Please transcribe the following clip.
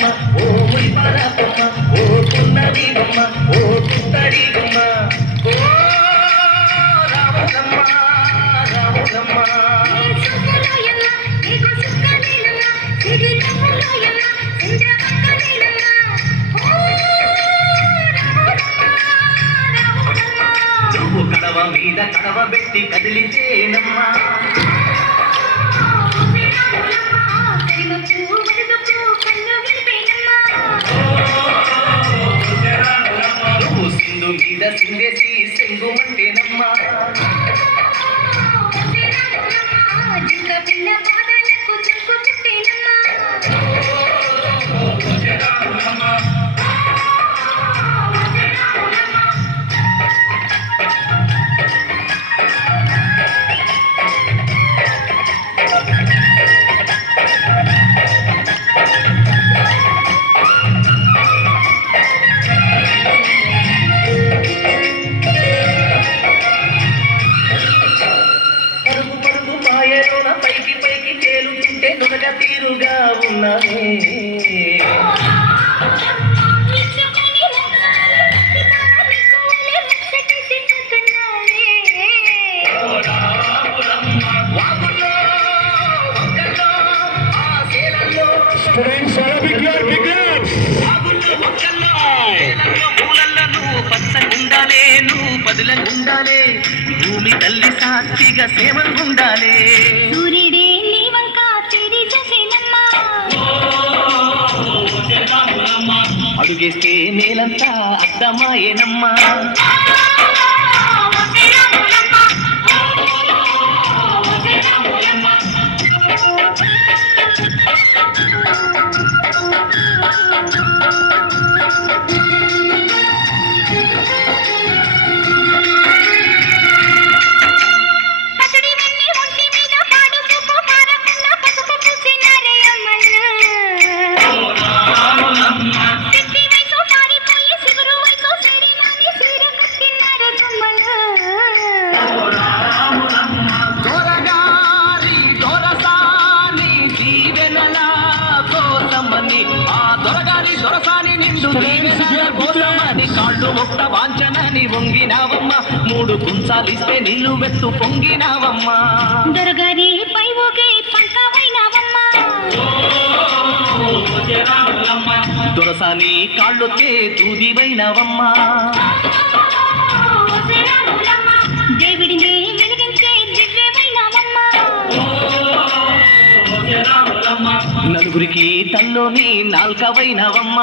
బొమ్మ ఓ మురిపాల బొమ్మ ఓ పున్నమి బొమ్మ ఓ పుత్తడి బొమ్మ ఓ రాములమ్మ రాములమ్మ నువ్వు కడవ మీద కడవ పెట్టి కదిలితేనమ్మా నువ్వు సింధు మీద సిందేసి సెంగుమంటేనమ్మా పైకి పైకి తేలుతుంటే నునగ తీరుగా ఉన్నదే పచ్చగుండాలే నువ్వు పదులంగుండాలే భూమి తల్లి సాక్షిగా సేవలుండాలే సూర్యుడే నీ వంక తిరి చూసేనమ్మా అడుగేస్తే నేలంతా అద్దమాయేనమ్మా కాళ్ళు మొక్క వాంచనని వంగినావమ్మ మూడు కుంచాలిస్తే నీళ్లు వెత్తు పొంగినావమ్మ దొరగారి పై ఊగే పంటవైనావమ్మ దొరసాని కాళ్ళొచ్చే దూదివైనావమ్మ దేవుడిని వెలిగించే దివ్యమైనావమ్మ నలుగురికి తల్లోని నాల్కవైనావమ్మ